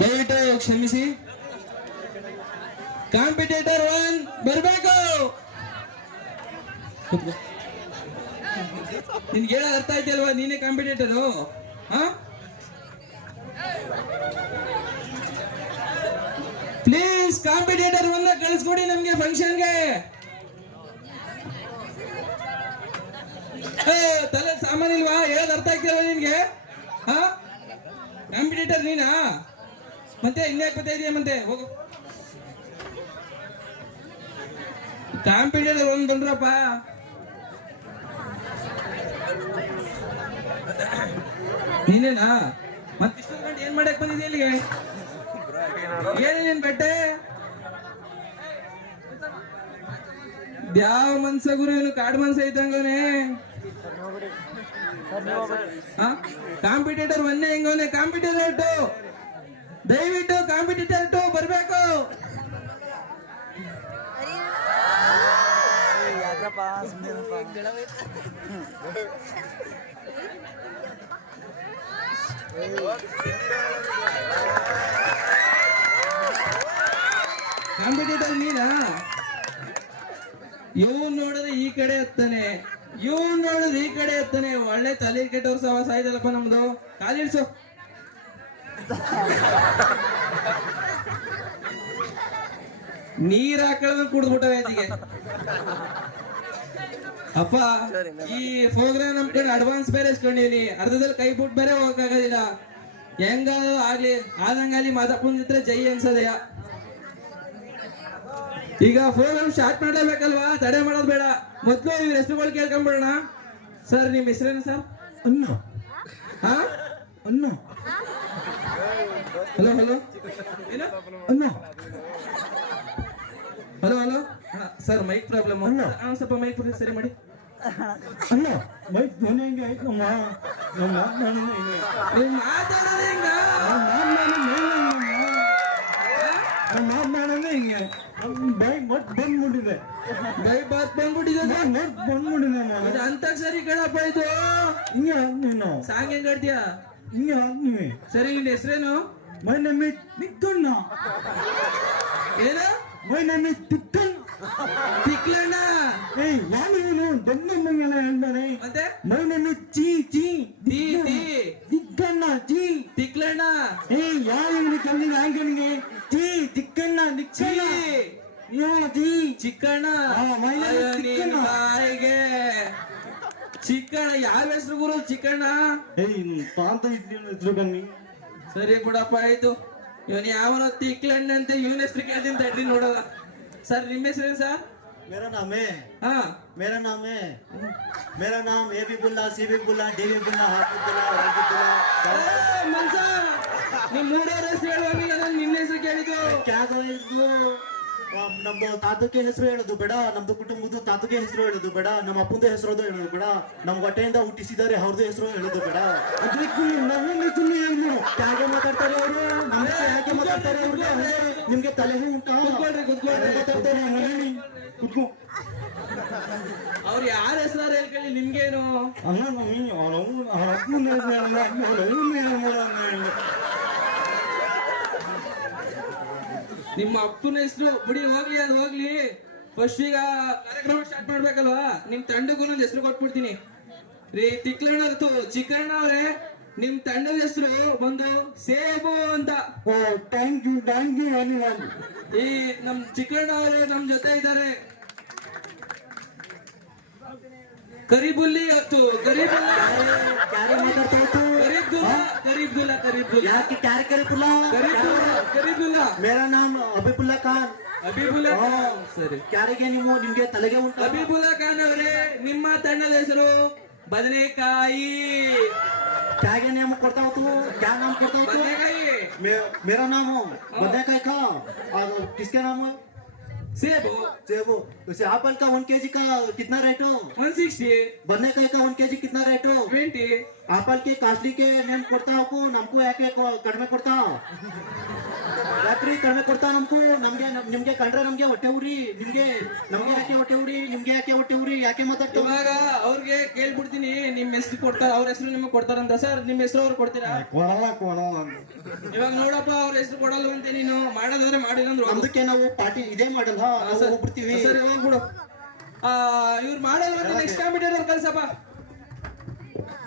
ದಯವಿಟ್ಟು ಕ್ಷಮಿಸಿ. ಕಾಂಪಿಟೇಟರ್ 1 ಬರ್ಬೇಕು. ನಿನ್ಗೆ ಹೇಳೋದು ಅರ್ಥ ಆಯ್ತಲ್ವಾ? ನೀನೇ ಕಾಂಪಿಟೇಟರು. ಪ್ಲೀಸ್ ಕಾಂಪಿಟೇಟರ್ 1 ಕಳಿಸ್ಕೊಡಿ ನಮ್ಗೆ ಫಂಕ್ಷನ್ಗೆ. ತಲೆ ಸಾಮಾನಿಲ್ವಾ? ಹೇಳೋದು ಅರ್ಥ ಆಗ್ತಿಲ್ವಾ ನಿನ್ಗೆ? ಕಾಂಪಿಟೇಟರ್ ನೀನಾ? ಮತ್ತೆ ಇನ್ಯಾಕೆ ಇದೆಯಾ? ಮತ್ತೆ ಹೋಗು. ಕಾಂಪಿಟೇಟರ್ 1 ಬಂದ್ರಪ್ಪ. ನೀನೇನಾ? ಮತ್ತೆ ಇಷ್ಟೊಂದು ಗಂಟೆ ಏನ್ ಮಾಡಕ್ ಬಂದಿದೆ ಇಲ್ಲಿಗೆ? ಏನೇನ್ ಬೆಟ್ಟೆ? ಯಾವ ಮನ್ಸ ಗುರು? ಏನು ಕಾಡು ಮನ್ಸ ಇದ್ದಂಗವನೇ. ಕಾಂಪಿಟೇಟರ್ 1 ಹೆಂಗವನೆ? ಕಾಂಪಿಟೇಟರ್ 2 ದಯವಿಟ್ಟು ಕಾಂಪಿಟೇಟರ್ 2 ಬರ್ಬೇಕು. ಕಾಂಪಿಟೇಟರ್ ನೀನಾ? ಇವನ್ ನೋಡಿದ್ರೆ ಈ ಕಡೆ ಹತ್ತಾನೆ, ಇವನ್ ನೋಡಿದ್ರೆ ಈ ಕಡೆ ಹತ್ತಾನೆ. ಒಳ್ಳೆ ತಲೆ ಕೆಟ್ಟವ್ರ ಸವಾಸ ಆಯ್ತಲ್ಲಪ್ಪ ನಮ್ದು. ಕಾಲಿಡ್ಸು. ನೀರ್ ಹಾಕೊಳ್ಳೋದು ಕುಡ್ದ್ಬಿಟ್ಟವೆ ಇದೀಗೆ. ಅಪ್ಪ ಈ ಪ್ರೋಗ್ರಾಮ್ ನಮ್ ಕಡೆ ಅಡ್ವಾನ್ಸ್ ಬೇರೆ ಇಸ್ಕೊಂಡಿನಿ. ಅರ್ಧದಲ್ಲಿ ಕೈ ಬಿಟ್ಟು ಬೇರೆ ಹೋಗಕ್ಕಾಗೋದಿಲ್ಲ. ಹೆಂಗ ಆಗ್ಲಿ ಆದಂಗಾಲಿ ಮಾದಪ್ಪನ ಜೊತೆ ಜೈ ಅನ್ಸದೆಯ. ಈಗ ಪ್ರೋಗ್ರಾಮ್ ಸ್ಟಾರ್ಟ್ ಮಾಡಲೇಬೇಕಲ್ವಾ? ತಡೆ ಮಾಡೋದು ಬೇಡ. ಮೊದ್ಲು ಇವ್ರ ಹೆಸರುಗಳು ಕೇಳ್ಕೊಂಡ್ಬಿಡೋಣ. ಸರ್ ನಿಮ್ ಹೆಸರೇನು ಸರ್? ಅನ್ನು. ಅನ್ನು. ಹಲೋ ಹಲೋ ಏನು? ಅನ್ನು. Hello hello sir, mike problem. ಸ್ವಲ್ಪ ಮೈಕ್ ಸರಿ ಮಾಡಿ. ಅಲ್ಲ ಮೈಕ್ ಧ್ವನಿ ಹೆಂಗೆ ಆಯ್ತು? ಮಾತಾಡೋದು ಹಿಂಗೆ ಬೈ ಮತ್ ಬಂದ್ಬಿಟ್ಟಿದೆ. ಬೈ ಬಾತ್ ಬಂದ್ಬಿಟ್ಟಿದೆ. ಮತ್ ಬಂದ್ಬಿಟ್ಟಿದೆ. ಅಂತಾಕ್ಷರಿ ಕಣಪ್ಪ ಇದು. ಹಿಂಗೆ ನೀನು ಸಾಂಗ್ ಹೆಂಗ್ ಆಡ್ತೀಯ? ಹಿಂಗೆ ನೀವೇ. ಸರಿ, ನಿನ್ನ ಹೆಸರೇನು? My name is Tikkanna. ಏನ? My name is Tikkanna. Tiklanna. ಏಯ್ ನಾನು ಇವನು ದೊಡ್ಡಮ್ಮಂಗೆಲ್ಲ ಹೇಳ್ತಾನೆ. ಮತ್ತೆ ಮೈ ನೇಮ್ ಇಸ್ ಚೀ ಚೀ ದಿ ದಿ ತಿಕ್ಕಣ್ಣ ಚೀ ತಿಕ್ಲಣ್ಣ. ಏಯ್ ಯಾರು ಇವನು ಕಲ್ಲಿಗೆ ಆಯ್ಕನಿಗೆ? ಚೀ ತಿಕ್ಕಣ್ಣ ನಿಚ್ಚಣ್ಣ. ಯಾ ಚೀ Chikkanna. My name is Tikkanna. ಬಾಯಿಗೆ ಚಿಕ್ಕಣ್ಣ. ಯಾವ ಹೆಸರು ಗುರು? ಚಿಕ್ಕಣ್ಣ. ಏಯ್ ಪಾಂತ ಇದ್ದೀನಿ ಹೆಸರು ಕಮ್ಮಿ. ಸರಿ ಬಿಡಪ್ಪ ಆಯ್ತು. ಇವನ್ ಯಾವನ ತಿಕ್ಲಣ್ಣ ಅಂತ ಇವನ ಹೆಸರು ಕೇಳ್ತೀನಿ ತಡ್ರಿ ನೋಡಲ್ಲ. सर ನಿಮ್ಮ ಹೆಸರೇನು ಸರ್? मेरा नाम है मेरा नाम A B Bulla, C B Bulla, D B Bulla, हाफी बुल्ला, राजी बुल्ला. ಮನ್ಸ ನಿಮ್ಮ ಮೂಡೋರ ಹೆಸರು ಹೇಳುವಾಗ ನಾನು ನಿನ್ನ ಹೆಸರು ಕೇಳಿದ್ದು. ಕ್ಯಾದು ನಮ್ದು ತಾತಕ್ಕೆ ಹೆಸರು ಹೇಳೋದು ಬೇಡ, ನಮ್ದು ಕುಟುಂಬದ ತಾತಕ್ಕೆ ಹೆಸರು ಹೇಳೋದು ಬೇಡ, ನಮ್ಮ ಅಪ್ಪಂದ ಹೆಸರು ಹೇಳೋದು ಬೇಡ, ನಮ್ ಹೊಟ್ಟೆಯಿಂದ ಹುಟ್ಟಿಸಿದ್ದಾರೆ ಅವ್ರದ್ದು ಹೆಸರು ಹೇಳೋದು ಬೇಡ. ಯಾಕೆ ಮಾತಾಡ್ತಾರೆ ಅವರು? ಯಾಕೆ ಮಾತಾಡ್ತಾರೆ ಅವ್ರಿಗೆ? ನಿಮ್ಗೆ ತಲೆ ಉಂಟಾ? ಕುತ್ಕೋ. ಅವ್ರು ಯಾರ ಹೆಸರು ಹೇಳ್ಕೊಳ್ಳಿ, ನಿಮ್ಗೇನು? ನಿಮ್ಮ ಅಪ್ಪನ ಹೆಸರು ಬಿಡಿ, ಹೋಗ್ಲಿ ಅದು ಹೋಗ್ಲಿ. ಫಸ್ಟ್ ಈಗ ಕಾರ್ಯಕ್ರಮ ಸ್ಟಾರ್ಟ್ ಮಾಡ್ಬೇಕಲ್ವಾ? ನಿಮ್ ತಂಡಕ್ಕೂ ಒಂದು ಹೆಸರು ಕೊಟ್ಬಿಡ್ತೀನಿ ರೀ. ತಿಕ್ಲಣ್ಣ ಚಿಕ್ಕಣ್ಣ ಅವ್ರೆ, ನಿಮ್ ತಂಡದ ಹೆಸರು ಬಂದು ಸೇಬು ಅಂತ. ಥ್ಯಾಂಕ್ ಯು ಈ ನಮ್ ಚಿಕ್ಕಣ್ಣ ಅವರು ನಮ್ ಜೊತೆ ಇದ್ದಾರೆ. ಕರಿಬುಲ್ಲಿ ಹೊತ್ತು ಕರೀಬುಲ್ಲಾ. ಮೇರಾ ನಾಮ್ ಅಬಿಬುಲ್ಲಾ ಖಾನ್. ಅಬಿಬುಲ್ಲಾ ಖಾನ್. ಸರಿ, ಯಾರಿಗೆ ನೀವು ನಿಮ್ಗೆ ತಲೆಗೆ ಉಂಟು? ಅಬಿಬುಲ್ಲಾ ಖಾನ್ ಅವರೇ, ನಿಮ್ಮ ತಂಡದ ಹೆಸರು ಬದನೆಕಾಯಿ. ಕ್ಯಾಗೆ ನೇಮ್ ಕೊಡ್ತಾ ಹೋತು? ಕ್ಯಾ नाम ಕೊಡ್ತಾ ಹೋತು? ಬದನೆಕಾಯಿ. मेरा नाम बदनेकाई का और किसके नाम? सेबो. वैसे एप्पल का 1 kg का कितना रेट हो? 160. बदनेकाई का 1 kg कितना रेट हो? 20. एप्पल के कास्टली के नेम ಕೊಡ್ತಾ ಹೋಗು, ನಮಗೂ ಯಾಕೆ ಕಡಿಮೆ ಕೊಡ್ತಾ? ಯಾಕ್ರಿ ಕಡಿಮೆ ಕೊಡ್ತಾ ನಿಮ್ಗೆ ಕಂಡ್ರೆ ನಮ್ಗೆ ಹೊಟ್ಟೆ ಉರಿ ನಮ್ಗೆ ಯಾಕೆ ಹೊಟ್ಟೆ ಉರಿ ಯಾಕೆ ಮಾತಾಡ್ತೀವಿ? ಇವಾಗ ಅವ್ರಿಗೆ ಕೇಳ್ಬಿಡ್ತೀನಿ, ನಿಮ್ ಹೆಸರು ಕೊಡ್ತಾರ, ಅವ್ರ ಹೆಸರು ನಿಮಗೆ ಕೊಡ್ತಾರಂತ. ಸರ್ ನಿಮ್ ಹೆಸರು ಅವ್ರು ಕೊಡ್ತೀರಾ? ಇವಾಗ ನೋಡಪ್ಪ, ಅವ್ರ ಹೆಸರು ಕೊಡಲ್ಲ ಅಂತೆ, ನೀನು ಮಾಡೋದಾದ್ರೆ ಮಾಡಿಲ್ಲ ಅಂದ್ರೆ ನಮ್ದಕ್ಕೆ ನಾವು ಪಾರ್ಟಿ ಇದೇ ಮಾಡಲ್ಲ, ಹೋಗ್ಬಿಡ್ತೀವಿ. ಸರ್ ಇವಾಗ ಬಿಡು, ಇವ್ರು ಮಾಡಲ್ಲ ಅಂದ್ರೆ ನೆಕ್ಸ್ಟ್ ಕಾಂಪಿಟೇಟರ್ ಅವ್ರು ಕಳ್ಸಪ್ಪ.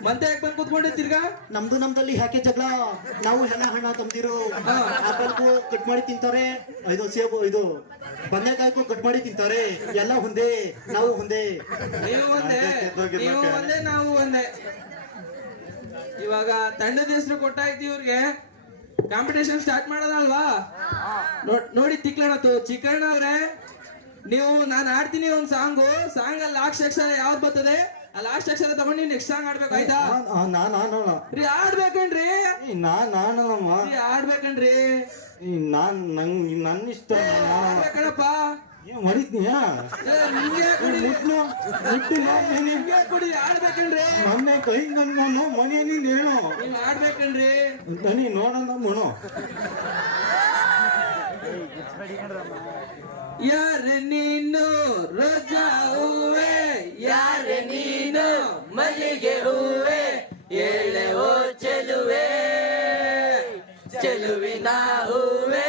ಮತ್ತೆ ಯಾಕೆ ಬಂದು ಕೂತ್ಕೊಂಡೆ ತಿರ್ಗಾ? ನಮ್ದಲ್ಲಿ ಯಾಕೆ ಜಗಳ? ನಾವು ಹಣ ತಂದಿರು ಆಕಲ್ಕು ಕಟ್ ಮಾಡಿ ತಿಂತಾರೆ, ಇದು ಸೇಬು ಇದು ಬದನೆಕಾಯ್ಕು ಕಟ್ ಮಾಡಿ ತಿಂತಾರೆ. ಎಲ್ಲ ಒಂದೇ, ನಾವು ಒಂದೇ. ನೀವು ಒಂದೇ ನಾವು ಒಂದೇ. ಇವಾಗ ತಂಡದ ಹೆಸರು ಕೊಟ್ಟಾಯ್ತು ಇವ್ರಿಗೆ, ಕಾಂಪಿಟೇಷನ್ ಸ್ಟಾರ್ಟ್ ಮಾಡೋದಲ್ವಾ? ನೋಡಿ ತಿಕ್ಲಣತ್ತು ಚಿಕ್ಕಣ್ಣ ಅವ್ರೆ, ನೀವು ನಾನು ಆಡ್ತೀನಿ ಒಂದ್ ಸಾಂಗ್ ಅಲ್ಲಿ ಲಾಸ್ಟ್ ಅಕ್ಷರ ಯಾವ್ದು ಬರ್ತದೆ, ಆ ಲಾಸ್ಟ್ ಅಕ್ಷರ ತಗೊಂಡು ನೀವು ನೆಕ್ಸ್ಟ್ ಸಾಂಗ್ ಆಡ್ಬೇಕು, ಆಯ್ತಾ? ಆಡ್ಬೇಕನ್ರಿ, ಆಡ್ಬೇಕನ್ರಿ, ನನ್ನ ಇಷ್ಟ ಆಡ್ಬೇಕಣಪ್ಪ. ಮರಿದ್ನಿಯಾ ನಿಮ್ಗೆ ಕೊಡಿ, ಆಡ್ಬೇಕನ್ರಿ. ಮೊನ್ನೆ ಕೈ ನನ್ನು ಮನೆ ನೀನ್ ಹೇಳು, ನೀವ್ ಆಡ್ಬೇಕನ್ರಿ. ದನಿ ನೋಡೋಣ ಮಣು. ಯಾರ ನೀನು ರೋಜಾ ಹೂವೆ, ಯಾರ ನೀನು ಮಲ್ಲಿಗೆ ಹೂವೆ, ಹೇಳುವೋ ಚೆಲುವೆ ಚೆಲುವಿನ ಹೂವೆ.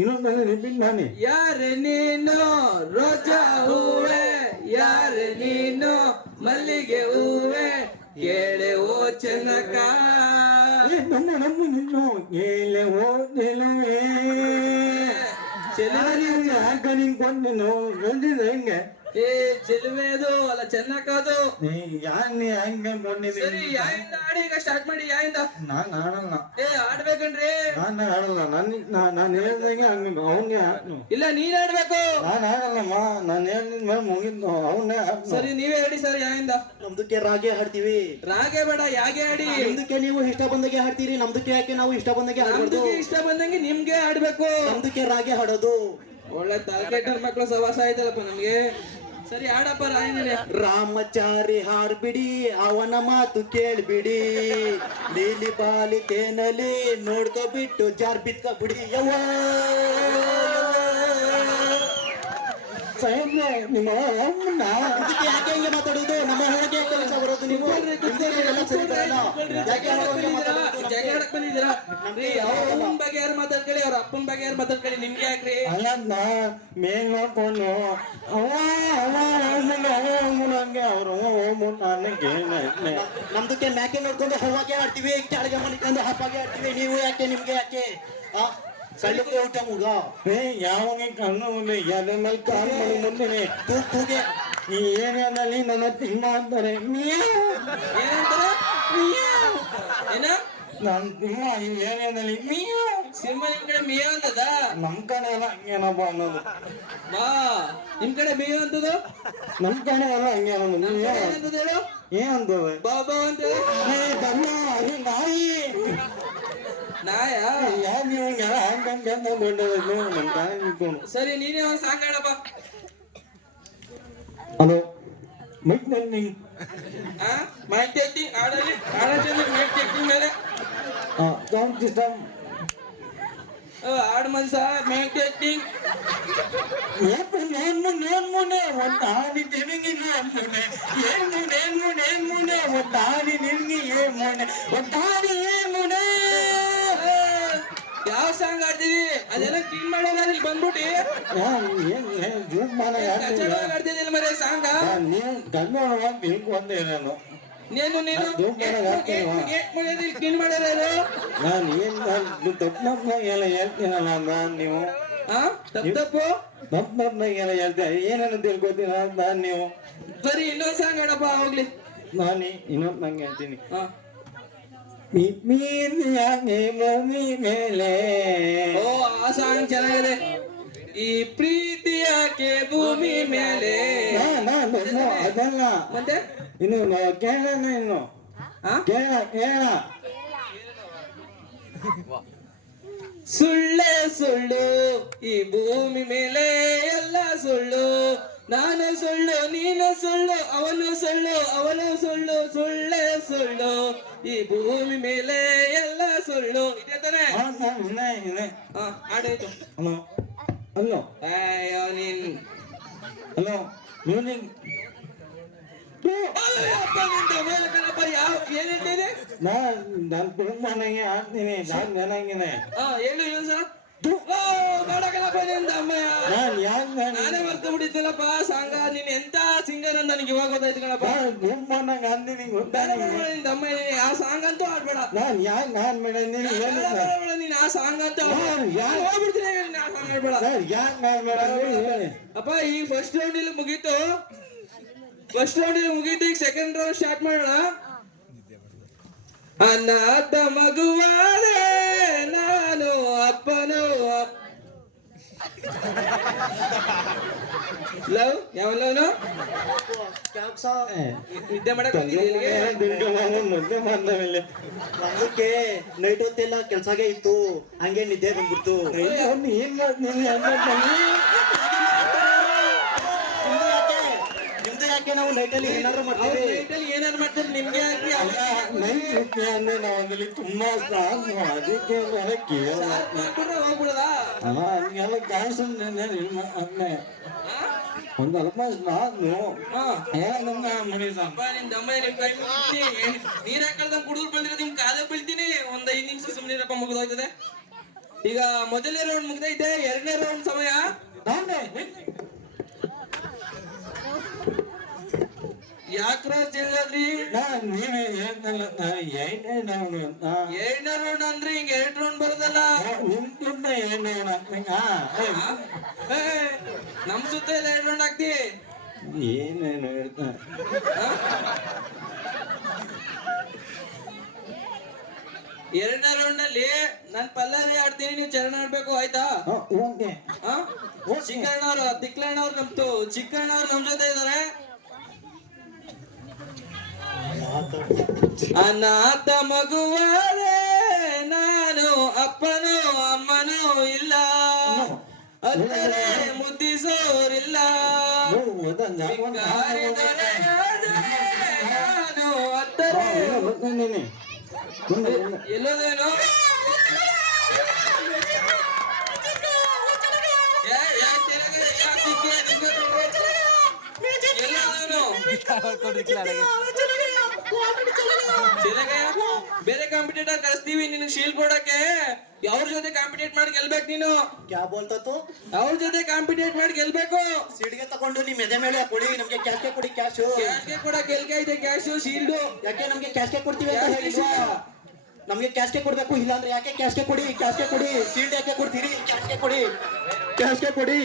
ಇನ್ನೊಂದು ರಿಪೀಟ್ ಮಾಡಿ. ಯಾರ ನೀನು ರೋಜಾ ಹೂವೆ, ಯಾರ ನೀನು ಮಲ್ಲಿಗೆ ಹೂವೆ, ಹೇಳುವೋ ಚೆನ್ನಕ. ನಮ್ಮ ನಿನ್ನು ಏಳೆ ಓದೆಲುವೆ ಯಾಕ ನಿಂತ್ಕೊಂಡು ಬಂದಿದ್ದ ಹೆಂಗೆ? ಏ ಚೆಲುವೆ ಅದು ಅಲ್ಲ, ಚೆನ್ನಕದು. ಯಾನ್ನಿ ಹಂಗೆ ಬಂದಿದ್ದೀನಿ. ಸರಿ, ಯಾಯಿಂದ ಆಡಿ, ಈಗ ಸ್ಟಾರ್ಟ್ ಮಾಡಿ. ಯಾಯಿಂದ? ನಾನು ಆಡಲ್ಲ. ಆಡ್ಬೇಕನ್ರಿ. ನಾನು ಆಡಲ್ಲ, ನಾನು ಹೇಳ್ದಂಗೆ ಹಂಗೆ ಅವನ್ನೇ ಹಾಕ್ನು. ಇಲ್ಲ, ನೀನ್ ಆಡ್ಬೇಕು. ನಾನು ಆಡಲ್ಲಮ್ಮ, ನಾನು ಹೇಳಿದ ಮೇಲೆ ಮುಗಿದ್ದು ಅವನ್ನೇ ಹಾಕ್ನು. ಸರಿ, ನೀವೇ ಹೇಳಿ ಸರ್, ಯಾಯಿಂದ? ನಮ್ದಕ್ಕೆ ರಾಗೆ ಹಾಡ್ತೀವಿ. ರಾಗೆ ಬೇಡ, ಯಾಗೆ ಆಡಿ. ನಿಮ್ದಕ್ಕೆ ನೀವು ಇಷ್ಟ ಬಂದಾಗೆ ಹಾಡ್ತೀರಿ, ನಮ್ದಕ್ಕೆ ಯಾಕೆ ನಾವು ಇಷ್ಟ ಬಂದಾಗೆ ಹಾಡ್ಬಾರ್ದು? ಇಷ್ಟ ಬಂದಂಗೆ ನಿಮ್ಗೆ ಆಡ್ಬೇಕು. ನಮ್ದಕ್ಕೆ ರಾಗೆ ಹಾಡೋದು. ಒಳ್ಳೆ ತಲೆಕೆಟ್ಟರ್ ಮಕ್ಳು ಸವಾಸ ಆಯ್ತಲ್ಲಪ್ಪ ನಮ್ಗೆ. ಸರಿ, ಆಡಪ್ಪ ರಾಯನೇ. ರಾಮಚಾರಿ ಹಾಡ್ಬಿಡಿ, ಅವನ ಮಾತು ಕೇಳ್ಬಿಡಿ, ನೀಲಿ ಬಾಲಿ ತೇನಲಿ ನೋಡ್ಕೊಬಿಟ್ಟು ಜಾರ್ ಬಿಟ್ಕೊಬಿಡಿ. ಯವ್ವ ಸಾಹೇಬ್ರೆ, ನಿಮ್ಮ ಅಮ್ಮನ್ನ ಅದಕ್ಕೆ ಯಾಕೆ ಹಂಗೆ ಮಾತಾಡೋದು? ನಮ್ಮ ಹೇಗೆ ಕೆಲಸ ಬರೋದು? ನೀವು ಜಗಳಕ್ ಬಂದಿದ್ದೀರಾ? ಅವ್ನ ಬಗ್ಗೆ ಯಾರು ಮಾತಾಡ್ಕೊಳ್ಳಿ, ಅವ್ರ ಅಪ್ಪನ ಬಗ್ಗೆ ಯಾರು ಮಾತಾಡ್ಕೊಳ್ಳಿ, ನಿಮ್ಗೆ ಯಾಕ್ರಿ? ಅಲ್ಲ ಮೇಲ್ ನೋಡ್ಕೊಂಡು ಹಂಗೆ ಅವ್ರು ನಮ್ದಕ್ಕೆ ಮ್ಯಾಕೆ ನೋಡ್ಕೊಂಡು ಹವಾಗೆ ಆಡ್ತೀವಿ, ಕೆಳಗೆ ಮನಿಕೊಂಡು ಹಪ್ಪಾಗೆ ಆಡ್ತೀವಿ. ನೀವು ಯಾಕೆ? ನಿಮ್ಗೆ ಯಾಕೆ? ಸಳ್ಳಕ್ಕೆ ಊಟ ಮುಗ ಯಾವಾಗ ಕಣ್ಣು ಮುಂದೆ ಎದೆ ಮೇಲೆ ಕಾಲು ಮಾಡಿ ಮುಂದೆ ತೂಗೆ ಈ ಏರಿಯಾದಲ್ಲಿ ನನ್ನ ತಿಮ್ಮ ಅಂತಾರೆ. ನನ್ ತಿಮ್ಮ ಈ ಏರಿಯಾದಲ್ಲಿ ಸಿನಿಮಾ ನಿಮ್ ಕಡೆ ಮೇಯ ಅಂತದ, ನಮ್ ಕಡೆ ಎಲ್ಲ ಹಂಗೇನಪ್ಪ ಅನ್ನೋದು. ಬಾ ನಿಮ್ ಕಡೆ ಮೇಯ ಅಂತದ, ನಮ್ ಕಡೆ ಎಲ್ಲ ಹಂಗೆ ಅನ್ನೋದು. ಏನಂತದ ಹೇಳು? ಏನಂತದೆ? ಬಾಬಾ ಅಂತ ನಾಯಿ ನಾಯ. ಯಾರು ನೀವು ನಮ್ ಕಾಲ ನಿಂತ್ಕೊಂಡು. ಸರಿ, ನೀನೇ ಒಂದ್ ಸಾಂಗ್ ಆಡಪ್ಪ. ಹಲೋ ಮೈಕ್ ನಲ್ಲಿ ಮೈಕ್ ಟೆಸ್ಟಿಂಗ್ ಆಡಲಿ, ಮೈಕ್ ಟೆಸ್ಟಿಂಗ್ ಮೇಲೆ ಸೌಂಡ್ ಸಿಸ್ಟಮ್ ಆಡ್ ಮನ್ಸ ಮೈಕ್ ಟೆಸ್ಟಿಂಗ್. ನೇನ್ಮುನೆ ಒಟ್ಟಾಡಿ ತೆಲುಗಿನ ಮುನೆ ಏನ್ಮುನೆ ಒಟ್ಟಾಡಿ ನಿನ್ಗೆ ಏನ್ಮುನೆ ಒಟ್ಟಾಡಿ ಏನ್ಮುನೆ. ಯಾವ ಸಾಂಗ್ ಆಡ್ತಿದಿ? ಅದೆಲ್ಲ ಕ್ಲೀನ್ ಮಾಡೋದಾದ್ರೆ ಇಲ್ಲಿ ಬಂದ್ಬಿಟ್ಟು ಆಡ್ತಿದ್ದಿಲ್ಲ ಮರೆ ಸಾಂಗ. ನೀವು ಕನ್ನಡ ತಿಳ್ಕೊಂಡೆ ನಾನು. ನೀನು ಕ್ಲೀನ್ ಮಾಡೋದು ನಾನು ಏನ್ ತಪ್ಪನಾಗೆಲ್ಲ ಹೇಳ್ತೀನಲ್ಲ ನಾನು. ನೀವು ತಪ್ಪು ತಪ್ಪನಾಗೆಲ್ಲ ಹೇಳ್ತೀರ, ಏನೇನು ತಿಳ್ಕೊತೀನ ನಾನು. ನೀವು ಸರಿ, ಇನ್ನೊಂದ್ ಸಾಂಗ್ ಆಡಪ್ಪ ಹೋಗ್ಲಿ. ನಾನು ಇನ್ನೊಂದು ನಂಗೆ ಹೇಳ್ತೀನಿ. ಭೂಮಿ ಮೇಲೆ. ಓ, ಆ ಸಾಂಗ್ ಚೆನ್ನಾಗಿದೆ. ಈ ಪ್ರೀತಿ ಯಾಕೆ ಭೂಮಿ ಮೇಲೆ. ಅದಲ್ಲ, ಮತ್ತೆ ಇನ್ನು ಕೇಳೋಣ, ಇನ್ನು ಕೇಳ. ಸುಳ್ಳೇ ಸುಳ್ಳು, ಈ ಭೂಮಿ ಮೇಲೆ ಎಲ್ಲ ಸುಳ್ಳು, ನಾನು ಸುಳ್ಳು ನೀನು ಸುಳ್ಳು ಅವನು ಸುಳ್ಳು ಅವನು ಸುಳ್ಳು ಸುಳ್ಳೇ ಸುಳ್ಳು ಈ ಭೂಮಿ ಮೇಲೆ ಎಲ್ಲ ಸುಳ್ಳು ಇದೆ ತಾನೆ ಆಡಾಯ್ತು ಹಲೋ ಹಲೋ ಅಯ್ಯೋ ನೀನ್ ಹಲೋ ಮ್ಯೂಸಿಕ್ ಏನ್ ಹೇಳ್ತೀನಿ ನಾನು ಕುಟುಂಬನಿಗೆ ಹಾಕ್ತೀನಿ ನಾನು ಚೆನ್ನಾಗಿದೆ ಹೇಳು ಏನು ಸರ್ ಬೇಡಕಲ್ಲಪ್ಪ ನಿಂದ ಅಮ್ಮಯ್ಯ ನಾನೇ ಮರ್ತು ಬಿಟ್ಟಿದ್ದೀನಪ್ಪ ಸಾಂಗ ನೀನ್ ಎಂತ ಸಿಂಗರ್ ಅಂತ ನನಗೆ ಇವಾಗ ಗೊತ್ತಾಯ್ತು ಕಣಪ್ಪ ಗುಮ್ಮನಾಗ ಅಂದಿನಿ ನಿಂದ ಅಮ್ಮಯ್ಯ ಆ ಸಾಂಗ್ ಅಂತೂ ಆಡ್ಬೇಡ ನಾನ್ ಮೇಡ ನೀನ್ ಆ ಸಾಂಗ್ ಅಂತೂ ಹೋಗ್ಬಿಡ್ತೀನಿ ಆ ಸಾಂಗ್ ಆಡ್ಬೇಡ ಅಪ್ಪ ಈಗ ಫಸ್ಟ್ ರೌಂಡ್ ಇಲ್ಲಿ ಮುಗೀತು ಈಗ ಸೆಕೆಂಡ್ ರೌಂಡ್ ಸ್ಟಾರ್ಟ್ ಮಾಡೋಣ ಅನಾಥ ಮಗುವಾದೆ ನಾನು ಅಪ್ಪನು ಲವ್ ಯಾವ ಲವ್ನು ನಿದ್ದೆ ಮಾಡಕ್ ಮುದ್ದೆ ಬಂದಮೇಲೆ ಅದಕ್ಕೆ ನೈಟ್ ಹೊತ್ತೆಲ್ಲ ಕೆಲ್ಸಾಗೆ ಇತ್ತು ಹಂಗೆ ನಿದ್ದೆ ಬಂದ್ಬಿಡ್ತು ನಿಮ್ದು ಯಾಕೆ ನಾವು ನೈಟಲ್ಲಿ ಏನಾದ್ರು ಮಾಡ್ತೀವಿ ಏನಾರು ಮಾಡ್ತಾರೆ ನಿಮ್ಗೆ ನಾವಲ್ಲಿ ತುಂಬಾ ಸಾಕು ಅದಕ್ಕೆ ಕೇಳ ಹೋಗ್ಬಿಡದ ಹಂಗೆಲ್ಲ ಕಾಸು ಅಮ್ಮೆ ಒಂದು ಅಲ್ಪ ನಾನು ನೀರ್ ಹಾಕಳ್ದಂಗ್ ಕುಡಿದ್ರು ಬಂದ್ರೆ ನಿಮ್ ಕಾಲ ಬೀಳ್ತೀನಿ ಒಂದ್ 5 ನಿಮಿಷ ಸುಮ್ಮನಿರಪ್ಪ ಮುಗಿದೋಯ್ತದೆ ಈಗ ಮೊದಲನೇ ರೌಂಡ್ ಮುಗ್ದೈತೆ ಎರಡನೇ ರೌಂಡ್ ಸಮಯ ಯಾಕ್ರ ಜಿಲ್ಲಾದ್ರಿ ನೀವೇ ಹೇಳ್ದಲ್ಲ ಎರಡನೇ ರೌಂಡ್ ಅಂದ್ರೆ ಹಿಂಗ 2 ರೌಂಡ್ ಬರೋದಲ್ಲ ನಿಮ್ಗಿಂತ ಎರಡನೇ ನಮ್ ಸುತ್ತ ಎಲ್ಲ 2 ರೌಂಡ್ ಹಾಕ್ತಿ ಏನೇನು ಹೇಳ್ತಾ ಎರಡನೇ ರೌಂಡ್ ಅಲ್ಲಿ ನಾನ್ ಪಲ್ಲವಿ ಆಡ್ತೀನಿ ನೀವು ಚರಣ ಆಡ್ಬೇಕು ಆಯ್ತಾ ಚಿಕ್ಕಣ್ಣವ್ರು ತಿಕ್ಲಣ್ಣವ್ರು ನಮ್ದು ಚಿಕ್ಕಣ್ಣವ್ರು ನಮ್ ಜೊತೆ ಇದಾರೆ ಅನಾಥ ಮಗುವಾದೆ ನಾನು ಅಪ್ಪನೂ ಅಮ್ಮನೂ ಇಲ್ಲ ಅತ್ತರೆ ಮುದ್ದಿಸೋರಿಲ್ಲ ನಾನು ಅತ್ತರೆ ಎಲ್ಲೋದೇನು ಬೇರೆ ಕಾಂಪಿಟೇಟರ್ ಕಳಿಸ್ತೀವಿ ನಿನಗೆ ಶೀಲ್ಡ್ ಕೊಡಕ್ಕೆ ಅವ್ರ ಜೊತೆ ಕಾಂಪಿಟೇಟ್ ಮಾಡಿ ಗೆಲ್ಬೇಕು ನೀನು ಕ್ಯಾ ಬೋಲ್ತತ್ತು ಅವ್ರ ಜೊತೆ ಕಾಂಪಿಟೇಟ್ ಮಾಡಿ ಗೆಲ್ಬೇಕು ಸೀಡ್ಗೆ ತಗೊಂಡು ನಿಮ್ ಎದೆ ಮೇಲೆ ಕೊಡಿ ನಮ್ಗೆ ಕ್ಯಾಶ್ಗೆ ಕೊಡಿ ಕ್ಯಾಶು ಕ್ಯಾಶ್ಗೆ ಕೂಡ ಗೆಲ್ಗೆ ಐತೆ ಕ್ಯಾಶು ಶೀಲ್ಡ್ ಯಾಕೆ ನಮ್ಗೆ ಕ್ಯಾಶ್ಗೆ ಕೊಡ್ತೀವಿ ಅಂತ ಹೇಳಿಲ್ವಾ ನಮ್ಗೆ ಕ್ಯಾಶ್ಗೆ ಕೊಡ್ಬೇಕು ಇಲ್ಲ ಅಂದ್ರೆ ಯಾಕೆ ಕ್ಯಾಶ್ಗೆ ಕೊಡಿ ಸೀಲ್ಡ್ ಯಾಕೆ ಕೊಡ್ತೀರಿ ಕ್ಯಾಶ್ಗೆ ಕೊಡಿ